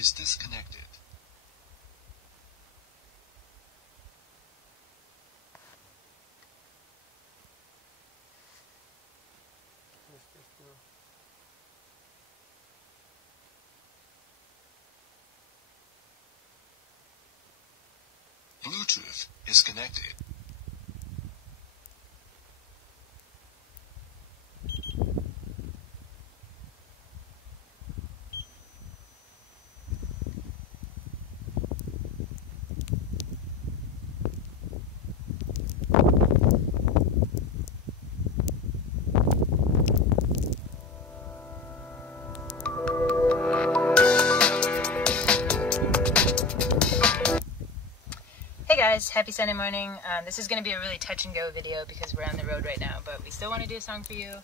is disconnected. Bluetooth is connected. Hey guys, happy Sunday morning. This is going to be a really touch and go video because we're on the road right now, but we still want to do a song for you.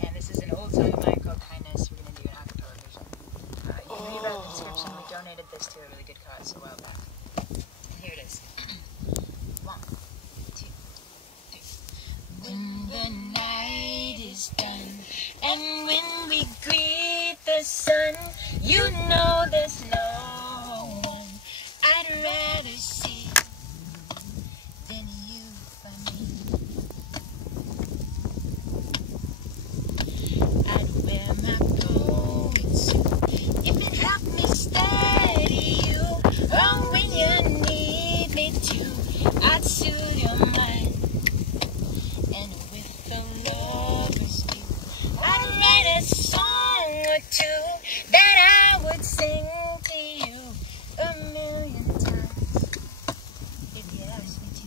And this is an old song of mine called Kindness. We're going to do an acapella version. You can read about the description. We donated this to a really good cause a while back. And here it is. 1, 2, 3. When the night is done and when we greet the sun, you know there's no one I'd rather see than you by me. I'd wear my poet suit if it helped me steady you. Oh, when you need me to, I'd soothe your mind. And with a lover's view, I'd write a song or two that I would sing to you 1,000,000 times if you asked me to.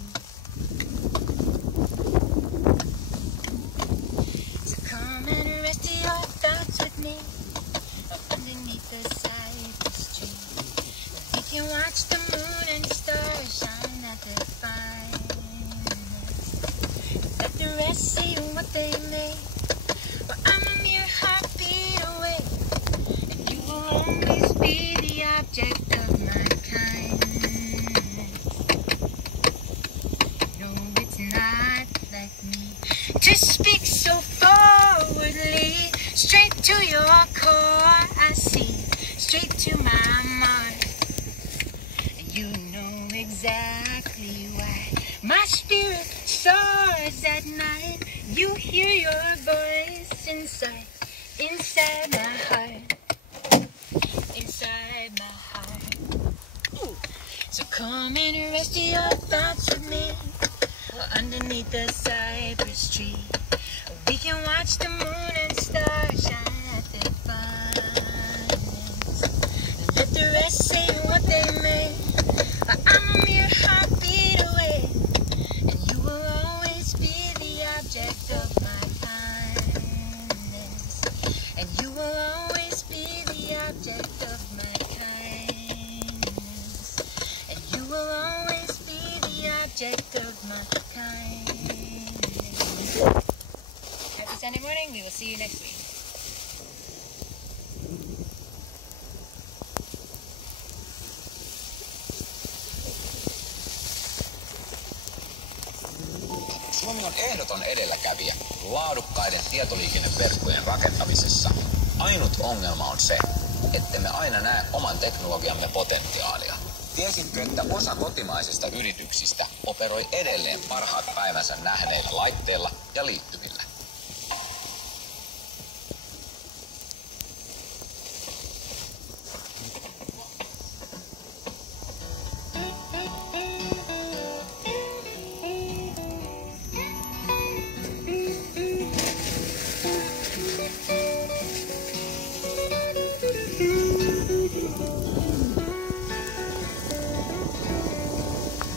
So come and rest your thoughts with me underneath the cypress tree. We can watch the moon and stars shine at their finest. Let the rest say what they may. Well, I'm a mere heartbeat away, and you will always be the object of my kindness. No, it's not like me to speak so forwardly. Straight to your core, I see, straight to my mark. And you know exactly why my spirit soars at night. You hear your voice inside my heart, inside my heart. So come and rest your thoughts with me underneath the cypress tree. We can watch the moon and stars shine at their finest. Let the rest say what they may. I'm a mere heartbeat away, and you will always be the object of my kindness. And you will always be the object of my kindness. And you will always be the object of my kindness. Happy Sunday morning. We will see you next week. Suomi on ehdoton edelläkävijä laadukkaiden tietoliikenneverkkojen rakentamisessa. Ainut ongelma on se, ettemme aina näe oman teknologiamme potentiaalia. Tiesitkö, että osa kotimaisista yrityksistä operoi edelleen parhaat päivänsä nähneillä laitteilla ja liittymillä?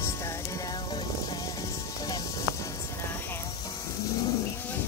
Started out with plans and blueprints in our hands. We were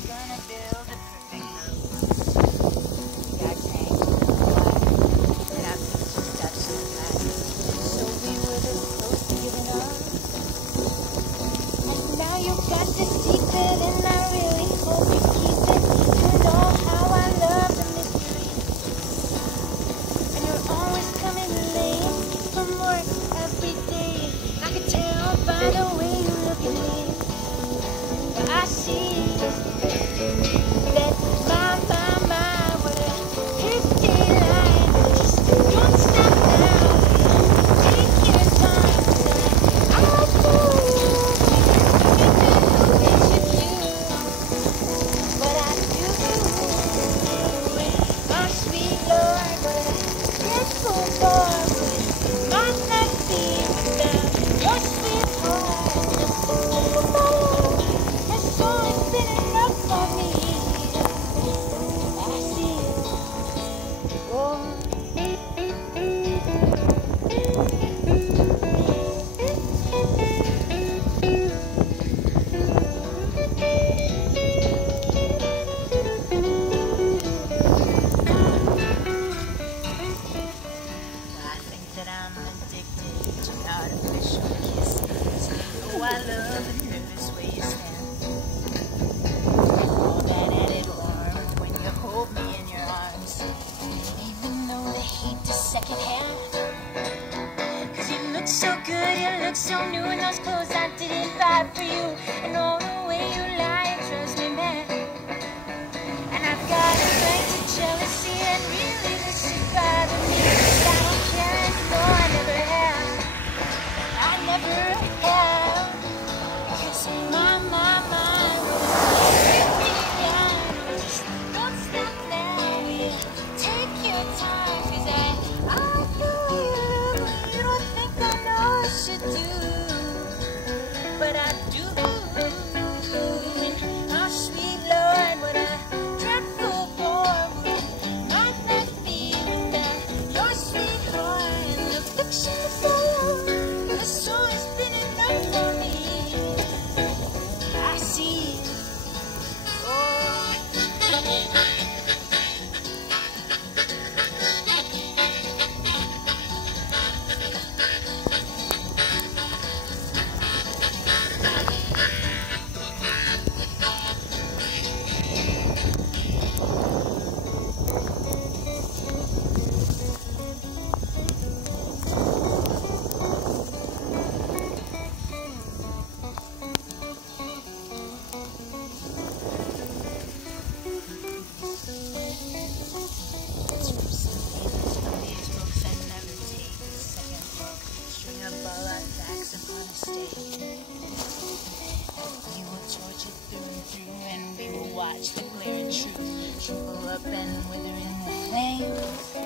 watch the glaring truth shrivel up and wither in the flames.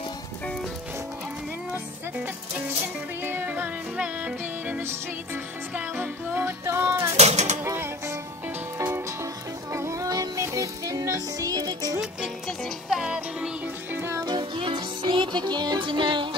And then we'll set the fiction free, running rampant in the streets. Sky will glow with all our lights. Oh, and maybe then I'll see the truth that doesn't bother me. Now we'll get to sleep again tonight.